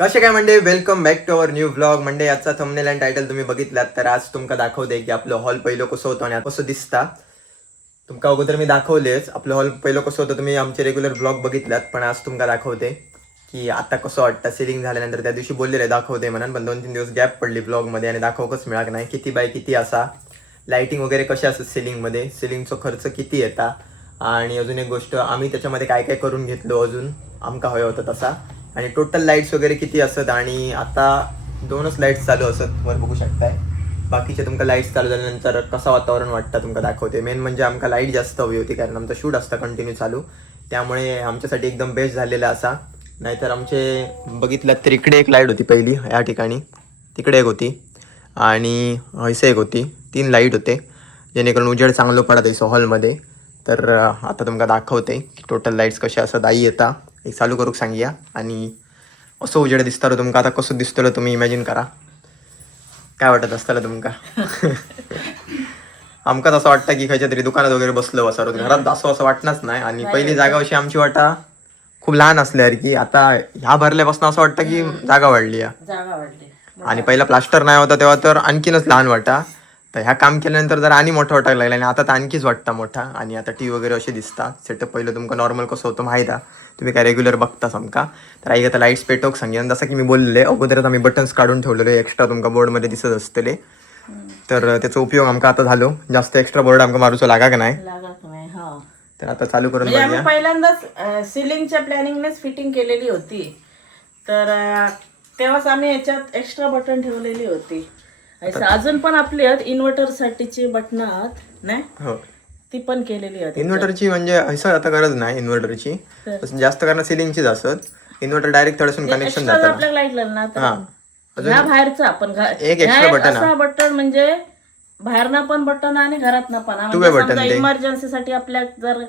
कसे काय म्हणजे welcome back to our new vlog. म्हणजे याचा थंबनेल आणि टायटल तुम्ही बघितलात तर आज तुमका दाखवते की आपलं हॉल पहिलं कसं होतं आणि कसं दिसता. तुमका अगोदर मी दाखवलेच आपलं हॉल पहिलं कसं होतं, तुम्ही आमचे रेग्युलर ब्लॉग बघितलात, पण आज तुमका दाखवते की आता कसं वाटतं. सिलिंग झाल्यानंतर त्या दिवशी बोललेले दाखवते म्हणून, पण 2-3 दिवस गॅप पडली ब्लॉगमध्ये आणि दाखवकच मिळाक नाही. किती बाय किती असा लाइटिंग वगैरे कशी असतात सिलिंगमध्ये, सिलिंगचा खर्च किती येता आणि अजून एक गोष्ट आम्ही त्याच्यामध्ये काय काय करून घेतलो अजून आमका हवं होतं तसा, आणि टोटल लाईट्स वगैरे किती असत. आणि आता 2च लाईट्स चालू असत वर बघू शकताय. बाकीचे तुमका लाईट्स चालू झाल्यानंतर कसं वातावरण वाटतं तुमका दाखवते. मेन म्हणजे आमका लाईट जास्त हवी होती कारण आमचं शूट असतं कंटिन्यू चालू, त्यामुळे आमच्यासाठी एकदम बेस्ट झालेला असा. नाहीतर आमचे बघितलं तर इकडे एक लाईट होती पहिली या ठिकाणी, तिकडे एक होती आणि हैसे एक होती. 3 लाईट होते जेणेकरून उजेड चांगलं पडत आहे हॉलमध्ये. तर आता तुमका दाखवते टोटल लाईट्स कशा असतात. आई येता एक चालू करूक सांगूया आणि असं उजेड दिसतं तुमका. आता कसं दिसतं तुम्ही इमॅजिन करा, काय वाटत असतं तुमका. आमका असं वाटतं की खयच्या तरी दुकानात वगैरे बसलो असं घरात असं वाटणंच नाही. आणि पहिली जागा अशी आमची वाटा खूप लहान असल्यासारखी, आता ह्या भरल्यापासून असं वाटतं की जागा वाढली आहे. आणि पहिला प्लास्टर नाही होता तेव्हा तर आणखीनच लहान वाटा, तर ह्या काम केल्यानंतर जर आणि मोठा वाटायला लागला आणि आता तर आणखीच वाटतं मोठा. आणि आता टी वगैरे असे दिसतात. सेटअप पहिलं तुमका नॉर्मल कसं होतं माहीत आहे, तुम्ही काय रेग्युलर बघता समका. तर आई आता लाईट्स पेटवूक सांगेन. जसं की मी बोलले अगोदरच आम्ही बटन्स काढून ठेवलेले एक्स्ट्रा तुमका बोर्डमध्ये दिसत असतले, तर त्याचा उपयोग आमका आता झालो. जास्त एक्स्ट्रा बोर्ड आमका मारूचो लागा का नाही. तर आता चालू करून म्हणजे आम्ही बघूया. पहिल्यांदाच सिलिंगच्या प्लॅनिंगनेच फिटिंग केलेली होती, तर तेव्हाच आम्ही याच्यात एक्स्ट्रा बटन ठेवलेली होती. अजून पण आपली आहेत इन्व्हर्टर साठीची बटन आहेत नाही, हो, ती पण केलेली आहेत. इन्व्हर्टरची म्हणजे असं आता गरज नाही इन्व्हर्टरची, जास्त कारण सिलिंगचीच असत. इन्व्हर्टर डायरेक्ट थोडंसं कनेक्शन एक्स्ट्रा जर जातं. आपल्याला लाईट लागला ना हा, तर ह्या बाहेरचा आपण एक एक्स्ट्रा बटन असा बटन म्हणजे बाहेरना पण बटन आणि घरातनं पण. टू वे म्हणजे बटन समजा ते. इमर्जन्सी साठी आपल्या जर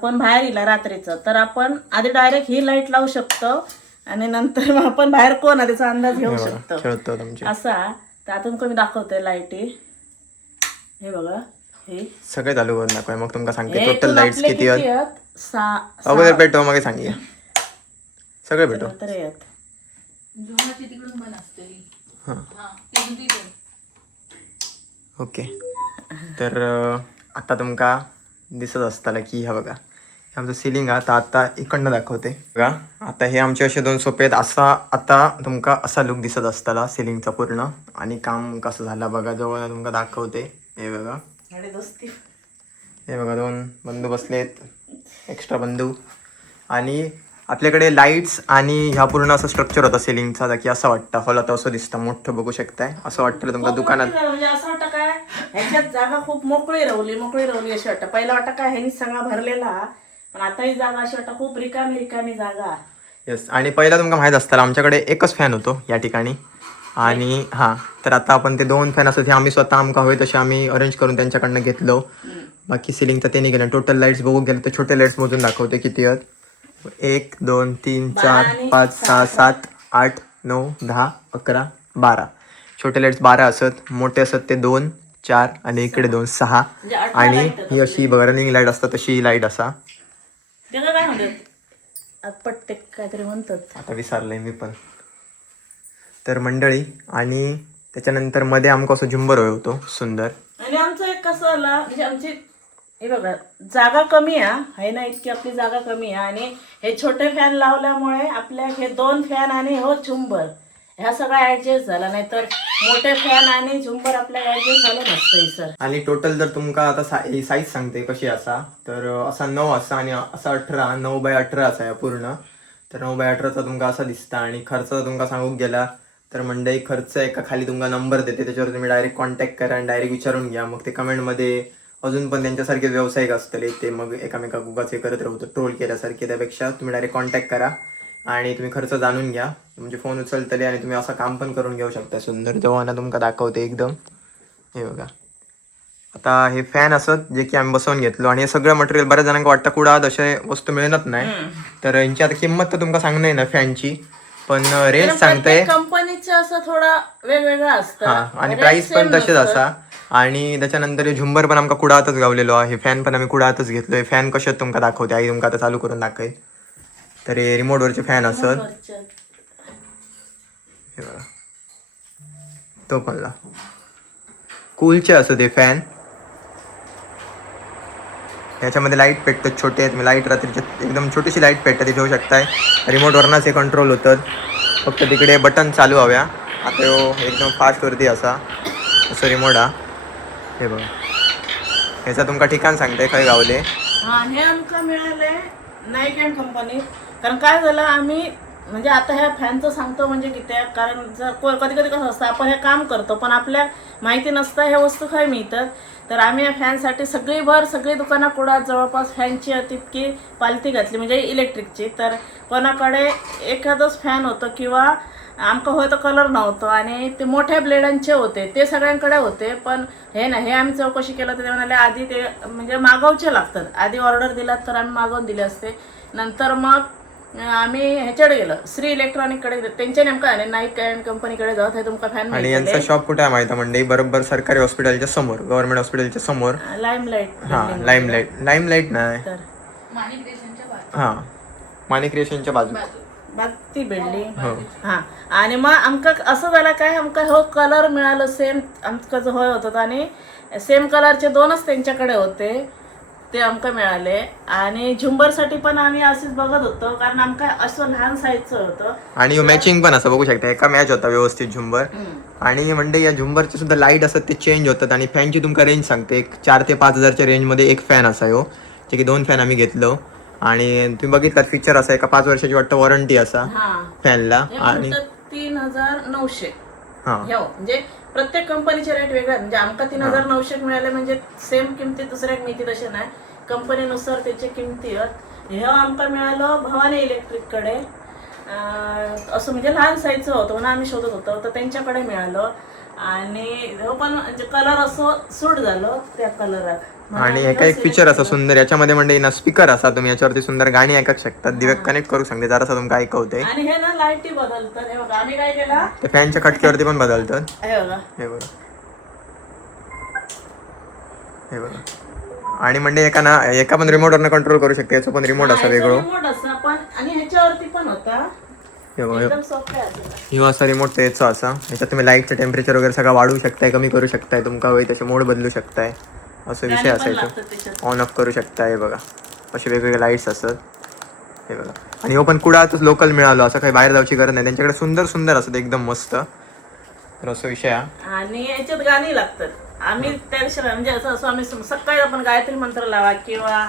कोण बाहेर येईल रात्रीचं तर आपण आधी डायरेक्ट ही लाईट लावू शकतो आणि नंतर मग आपण बाहेर कोण आहे त्याचा अंदाज घेऊ शकतो खेळतो तुमचे असा. तर आता तुमका मी दाखवते लाईटी. हे बघा, हे सगळे चालू करून दाखवा मग तुमका सांगते हे टोटल इथून लाईट्स आपले किती आहेत. आहेत? अगोदर पेटव मग सांगूया सगळे पेटव. तर आहेत. ओके, तर आता तुमका दिसत असताना की हा बघा हे आमचं सिलिंग आहे. आता इकडनं दाखवते बघा. आता हे आमचे असे 2 सोपे आहेत. असा आता तुमका असा लुक दिसत असताना सिलिंगचा पूर्ण. आणि काम कसं झालं बघा, जवळ तुमका दाखवते. हे बघा, हे बघा 2 बंधू बसलेत, एक्स्ट्रा बंधू. आणि आपल्याकडे लाईट्स आणि ह्या पूर्ण असं स्ट्रक्चर होता सिलिंगचा की असं वाटतं हॉल आता असं दिसतं मोठं बघू शकताय. असं वाटतं तुमका दुकानात. म्हणजे असं वाटतं काय ह्याच्यात जागा खूप मोकळी रवली अशी वाटतं. पहिला वाटतं काय ह्यानी सगळा भरलेला, पण आता ही जागा अशी वाटतं खूप रिकामी जागा. येस, आणि पहिला तुमका माहीत असताना आमच्याकडे एकच फॅन होतो या ठिकाणी. आणि हां, तर आता आपण ते 2 फॅन असतात हे आम्ही स्वतः आमका हवे तसे आम्ही अरेंज करून त्यांच्याकडनं घेतलो. बाकी सिलिंगचं ते नाही गेलं. टोटल लाईट्स बघू गेलं तर छोटे लाईट्स मोजून दाखवते किती आहेत. 1 2 3 4 5 6 7 8 9 10 11 12. छोटे लाईट्स 12 असत, मोठे असत ते 2 4 आणि इकडे 2 6. आणि ही अशी रनिंग लाईट असतात तशी लाईट असा. त्याला काय म्हणतात आतपट्टे काहीतरी म्हणतात, आता विसरलंय मी पण. तर मंडळी, आणि त्याच्यानंतर मध्ये आमका असं झुंबर होतो सुंदर. आणि आमचं एक कसं आला म्हणजे आमची हे बघा जागा कमी आहे ना, इतकी आपली जागा कमी आहे. आणि हे छोटे फॅन लावल्यामुळे आपल्या हे 2 फॅन आणि हो झुंबर ह्या सगळा ऍडजस्ट झाला. नाही तर मोठे फॅन आणि झुंबर आपल्या ऍडजस्ट झालं नसतं सर. आणि टोटल जर तुमका आता साईज सांगते कशी असा, तर असा 9 असा आणि असा 18, 9x18 असा आहे पूर्ण. तर 9x18चा तुमका असा दिसता. आणि खर्च तुमका सांगूक गेला तर मंडळी खर्च एका खाली तुमका नंबर देते, त्याच्यावर तुम्ही डायरेक्ट कॉन्टॅक्ट करा आणि डायरेक्ट विचारून घ्या. मग ते कमेंटमध्ये अजून पण त्यांच्यासारखे व्यावसायिक असतले ते मग एकामेका गुगाच हे करत राहतो ट्रोल केल्यासारखे. त्यापेक्षा तुम्ही डायरेक्ट कॉन्टॅक्ट करा आणि तुम्ही खर्च जाणून घ्या. म्हणजे फोन उचलतले आणि तुम्ही असं काम पण करून घेऊ शकता सुंदर. जेव्हा ना तुमका दाखवते एकदम. हे बघा, आता हे फॅन असत जे की आम्ही बसवून घेतलो. आणि हे सगळं मटेरियल बऱ्याच जणांना वाटतं कुडात असे वस्तू मिळत नाही, तर यांची आता किंमत तर तुमका सांगणार ना फॅनची, पण रेंज सांगते कंपनीचं असं थोडा वेगवेगळा असतं. हा, आणि प्राइस पण तसेच असा. आणि त्याच्यानंतर हे झुंबर पण आमका कुडातच गावलेलो आहे. फॅन पण आम्ही कुडातच घेतलोय. फॅन कशात तुमका दाखवते आई, तुमका आता चालू करून दाखवेल. तर हे रिमोटवरचे फॅन असत. हे बघा तो पण लाव. कूलचे असो ते फॅन. याच्यामध्ये लाईट पेटतात छोटे आहेत. लाईट रात्रीच्या एकदम छोटीशी लाईट पेटतात ती ठेवू शकताय. रिमोटवरनंच हे कंट्रोल होतं. फक्त तिकडे बटन चालू हव्या. आता एकदम फास्ट वरती असा असं रिमोट हा. हे बघा ह्याचा तुमका ठिकाण सांगते खंय गावले. हा हे आमका मिळाले नाईक अँड कंपनी. कारण काय झालं आम्ही म्हणजे आता ह्या फॅनचं सांगतो म्हणजे किती आहे. कारण जर कधी कधी कसं असतं आपण हे काम करतो पण आपल्या माहिती नसतं ह्या वस्तू खंय मिळतात. तर आम्ही या फॅनसाठी सगळी दुकानं कुडात जवळपास फॅनची तितकी पालती घातली म्हणजे इलेक्ट्रिकची. तर कोणाकडे एखादंच फॅन होतं किंवा आमका होय तर कलर नव्हतं आणि ते मोठ्या ब्लेडांचे होते ते सगळ्यांकडे होते. पण हे ना हे आम्ही चौकशी केलं तर ते म्हणाले आधी ते म्हणजे मागवचे लागतात. आधी ऑर्डर दिलात तर आम्ही मागवून दिले असते. नंतर मग आम्ही ह्याच्याकडे गेलो श्री इलेक्ट्रॉनिककडे. त्यांच्या नेमका नाईक अँड कंपनीकडे जात आहे तुमका फॅन. आणि यांचा शॉप कुठे आहे माहिती म्हणजे बरोबर सरकारी हॉस्पिटलच्या समोर गव्हर्नमेंट हॉस्पिटलच्या समोर. लाईमलाईट. हा लाईमलाईट नाही तर हा माणिक क्रिएशनच्या बाजू ती बिल्डिंग. हो. हा आणि मग आमका असं झालं काय आमका हो कलर मिळालं सेम आमचं जो होय होतं आणि सेम कलरचे दोनच त्यांच्याकडे होते ते आमका मिळाले. आणि झुंबरसाठी पण आम्ही असेच बघत होतो कारण आमका असं लहान साईजचं होतं. आणि मॅचिंग पण असं बघू शकता एका मॅच होता व्यवस्थित झुंबर. आणि म्हणजे या झुंबरचे सुद्धा लाईट असतात ते चेंज होतात. आणि फॅनची तुमका रेंज सांगते 4 ते 5,000च्या रेंजमध्ये एक फॅन असा हो जे की 2 फॅन आम्ही घेतलो. आणि तुम्ही बघितलात फीचर असा एका 5 वर्षाची वाटतं वॉरंटी असा फॅनला. आणि 3,900 हा म्हणजे प्रत्येक कंपनीचे रेट वेगळे आहेत. म्हणजे आमका 3,900 मिळाले म्हणजे सेम किमती दुसऱ्याक मिळते तसे नाही कंपनीनुसार त्याची किमती आहेत. हे आमका मिळालं भवानी इलेक्ट्रिककडे. असं म्हणजे लहान साईजचं होतं म्हणून आम्ही शोधत होतो तर त्यांच्याकडे मिळालं. आणि पण कलर असं सूट झालं त्या कलरात. आणि एका एक फीचर असा सुंदर याच्यामध्ये म्हणजे ना स्पीकर असा तुम्ही याच्यावरती सुंदर गाणी ऐकू शकतात. दिवे कनेक्ट करू सांगते जरासा तुमका ऐकवते. आणि हे ना लाईटी बदलतात. हे बघा आम्ही काय केला ते फॅनच्या खटक्यावरती पण बदलतात. हे बघा हे बघा हे बघा. आणि म्हणजे एका पण रिमोटवरनं कंट्रोल करू शकते. याचं पण रिमोट असा वेगळं रिमोट असा पण आणि ह्याच्यावरती पण होता एकदम सोपं आहे. ह्यो असा रिमोट याचा असा याच्यात तुम्ही लाईटचं टेम्परेचर वगैरे सगळं वाढवू शकताय कमी करू शकताय. तुमका वेळ त्याचे मोड बदलू शकताय असं विषय असायचो. ऑन ऑफ करू शकताय. बघा असे वेगवेगळे लाईट्स असतात. हे बघा आणि हो पण कुडातच लोकल मिळालो असं काही बाहेर जायची गरज नाही. त्यांच्याकडे सुंदर सुंदर असत एकदम मस्त. तर असं विषय आहे. आणि याच्यात गाणी लागतात. आम्ही त्या दिवशी म्हणजे असं आम्ही सकाळी आपण गायत्री मंत्र लावा किंवा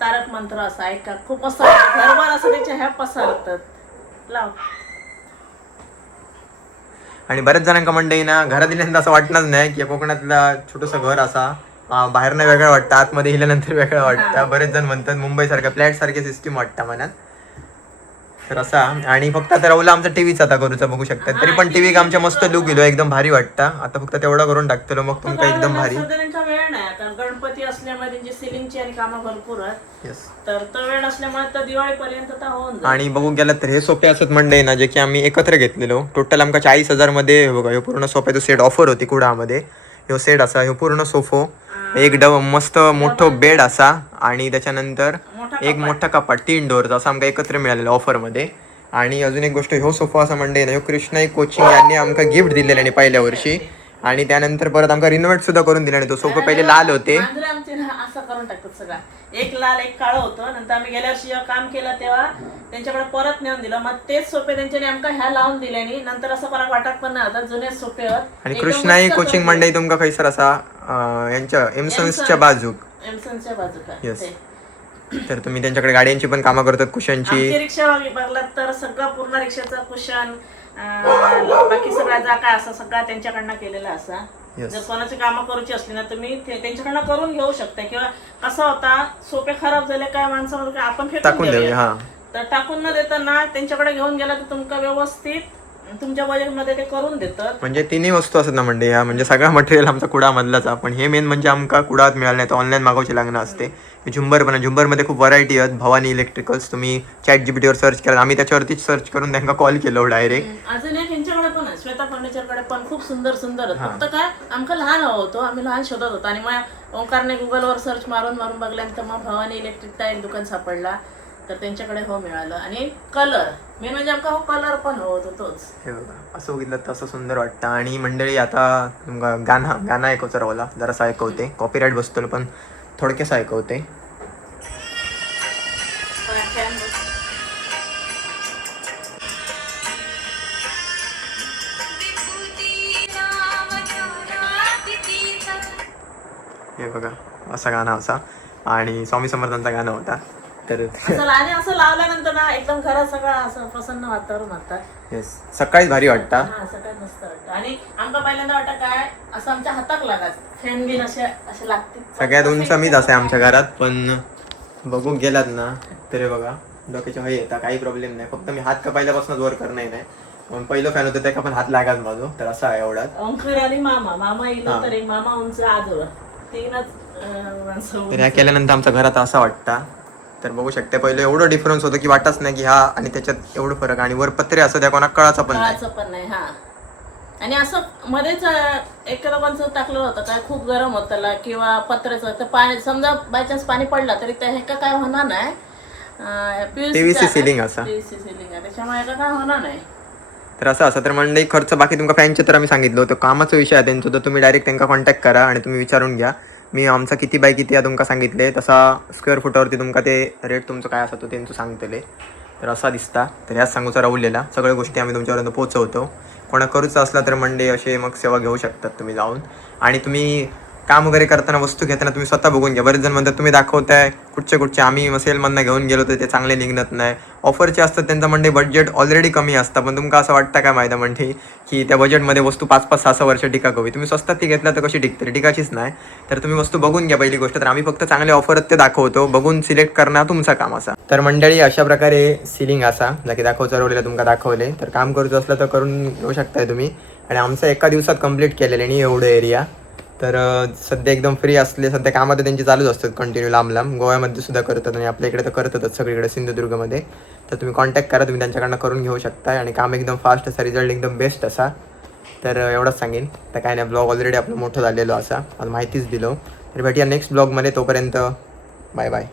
तारक मंत्र असं ऐका खूप मस्त घरभर असं त्याच्या ह्या पसरतात लाव. आणि बऱ्याच जणांका मंडळी ना घरात दिल्यानंतर असं वाटणार नाही की कोकणातला छोटंसं घर असा बाहेरनं वेगळं वाटतं आतमध्ये गेल्यानंतर वेगळं वाटतं. बरेच जण म्हणतात मुंबई सारखं फ्लॅट सारखे सिस्टीम वाटतं मनात. तर असा आणि फक्त आता राहुला आमचा टीव्हीच आता करूचा बघू शकतात. तरी पण टीव्ही आमच्या मस्त लुक गेलो एकदम भारी वाटतं. आता फक्त तेवढं करून टाकतो मग तुमका एकदम भारी. त्यांचा वेळ नाही आता गणपती असल्यामुळे त्यांची सिलिंगची आणि कामं भरपूर आहेत. तर तो वेळ असल्यामुळे तर दिवाळीपर्यंत होऊन जाईल. आणि बघू गेलं तर हे सोफे असत मंडळी ना जे की आम्ही एकत्र घेतलेलो. टोटल आमका 40,000 मध्ये बघा ह्यो पूर्ण सोफ्याचा सेट ऑफर होती कुडामध्ये. ह्यो सेट असा ह्यो पूर्ण सोफो एक मस्त मोठो बेड असा आणि त्याच्यानंतर एक मोठा कपाट 3 डोअरचा असं आमका एकत्र मिळालेलं ऑफरमध्ये. आणि अजून एक गोष्ट ह्यो सोफा असा मंडळी ना ह्यो कृष्णाई कोचिंग यांनी आमका गिफ्ट दिलेला आणि पहिल्या वर्षी. आणि त्यानंतर परत आमका रिनोव्हेट सुद्धा करून दिला. आणि तो सोफा पहिले लाल होते असं करून टाकतात सगळा एक लाल एक काळं होतं. नंतर आम्ही गेल्या वर्षी जेव्हा काम केलं तेव्हा त्यांच्याकडे परत नेऊन दिलं. मग तेच सोपे त्यांच्या नेमका ह्या लावून दिल्याने नंतर असं परत वाटत पण नाही आता जुने सोपे. आणि कृष्णाई कोचिंग मंडळी तुमका खैसर असा यांच्या एमसन्सच्या बाजू एमसनच्या बाजूला. तर तुम्ही त्यांच्याकडे गाड्यांची पण कामं करतात कुशनची. रिक्षा बघलात तर सगळं पूर्ण रिक्षाचा कुशन बाकी सगळा जा काय असा सगळा त्यांच्याकडनं केलेला असा. जर कोणाची कामं करूची असली ना तुम्ही त्यांच्याकडनं करून घेऊ शकता. किंवा कसा होता सोपे खराब झाले काय माणसाला आपण फेकून देऊया तर टाकून न देताना त्यांच्याकडे घेऊन गेला तर तुमका व्यवस्थित तुमच्या बजेटमध्ये ते करून देतात. म्हणजे तिन्ही वस्तू असतात ना म्हणजे ह्या म्हणजे सगळा मटेरियल आमचा कुडा मधलाच. पण हे मेन म्हणजे आमका कुडात मिळालं नाही तर ऑनलाईन मागवायची लागणं असते. झुंबर पण झुंबरमध्ये खूप व्हरायटी आहेत. भवानी इलेक्ट्रिकल्स तुम्ही ChatGPT वर सर्च केला. आम्ही त्याच्यावरतीच सर्च करून त्यांना कॉल केलो डायरेक्ट. अजून एक यांच्याकडे पण आहे श्वेता फर्निचरकडे पण खूप सुंदर सुंदर. फक्त काय आमका लहान हवं होतो आम्ही लहान शोधत होतो. आणि मग ओंकारने गुगलवर सर्च मारून बघल्यानंतर मग भवानी इलेक्ट्रिकचा एक दुकान सापडला. तर त्यांच्याकडे हो मिळालं. आणि कलर मेन म्हणजे आमका हो कलर पण हो होतो तोच. हे बघा असं बघितलं तर असं सुंदर वाटतं. आणि मंडळी आता तुमका गाणं ऐकवचं रावला जरासं ऐकवते, कॉपीराईट बसतो पण थोडक्यास ऐकवते. हे बघा असा गाणं असा. आणि स्वामी समर्थांचा गाणं होता. तर असं लावल्यानंतर ना एकदम घरात सगळं असं प्रसन्न वातावरण होतं. येस, सकाळीच भारी वाटतं. हा सगळ्यात मस्त वाटतं. आणि आमका पहिल्यांदा वाटतं काय असं आमच्या हाताक लागत फॅन बिन असे लागते. सगळ्यात उंच मीच असे आमच्या घरात. पण बघू गेलात ना तरी बघा डोक्याच्या हय येतात, काही प्रॉब्लेम नाही. फक्त मी हात का पहिल्यापासूनच वर करणार नाही. पण पहिलं फॅन होतं त्याका पण हात लागात माझो. तर असं आहे एवढाच. अंकुर आणि मामा येईल तर एक मामा उंच आजोबा तीनच माणसं तर ह्या केल्यानंतर आमच्या घरात असं वाटतं. तर बघू शकते पहिलं एवढं डिफरन्स होतं की वाटच नाही की हा आणि त्याच्यात एवढं फरक. आणि वर पत्रे असं त्या कोणा कळाचा पण नाही. कळाचं पण नाही. हा आणि असं मध्येच एका लोकांचं टाकलं होतं काय खूप गरम होतं किंवा पत्र्याचं तर पाणी समजा बायचान्स पाणी पडला तरी त्या ह्याका काय होणार नाही. PVC सिलिंग असा. PVC सिलिंग आहे त्याच्यामुळे ह्याका काय होणार नाही. तर असं तर मंडळी खर्च बाकी तुमका फॅनचे तर आम्ही सांगितलं होतं. कामाचा विषय आहे त्यांचा तर तुम्ही डायरेक्ट त्यांना कॉन्टॅक्ट करा आणि तुम्ही विचारून घ्या. मी आमचा किती बाय किती आहे तुमका सांगितले तसा स्क्वेअर फुटावरती तुमका ते रेट तुमचं काय असतं त्यांचं सांगतले. तर असा दिसता. तर याच सांगूचा राहुलेला सगळ्या गोष्टी आम्ही तुमच्यापर्यंत पोहोचवतो. कोणा करूचा असला तर मंडळी असे मग सेवा घेऊ शकतात तुम्ही जाऊन. आणि तुम्ही काम वगैरे करताना वस्तू घेताना तुम्ही स्वतः बघून घ्या. बरेच जण म्हणतात तुम्ही दाखवताय कुठचे आम्ही सेलमधनं घेऊन गेलो तर ते चांगले निघत नाही. ऑफरचे असतात त्यांचं म्हणजे बजेट ऑलरेडी कमी असतं. पण तुमका असं वाटतं काय माहिती म्हणजे की त्या बजेटमध्ये वस्तू 5-6 वर्ष टिका कवी. तुम्ही स्वस्तात ती घेतला तर कशी टिकते, टिकाचीच नाही. तर तुम्ही वस्तू बघून घ्या पहिली गोष्ट. तर आम्ही फक्त चांगले ऑफरच ते दाखवतो. बघून सिलेक्ट करणं तुमचं काम असा. तर मंडळी अशा प्रकारे सिलिंग असा की दाखवचं रवलेलं तुमका दाखवले. तर काम करूचं असलं तर करून घेऊ शकताय तुम्ही. आणि आमचं एका दिवसात कंप्लीट केलेलं नाही एवढं एरिया. तर सध्या एकदम फ्री असले. सध्या कामात त्यांची चालूच असतात कंटिन्यू लांब गोव्यामध्ये सुद्धा करतात आणि आपल्या इकडे तर करतातच सगळीकडे सिंधुदुर्गमध्ये. तर तुम्ही कॉन्टॅक्ट करा, तुम्ही त्यांच्याकडनं करून घेऊ शकता. आणि काम एकदम फास्ट असा, रिझल्ट एकदम बेस्ट असा. तर एवढंच सांगेन. तर काय नाही, ब्लॉग ऑलरेडी आपलं मोठं झालेलो असा, मला माहितीच दिलो. तर भेटूया नेक्स्ट ब्लॉगमध्ये. तोपर्यंत बाय बाय.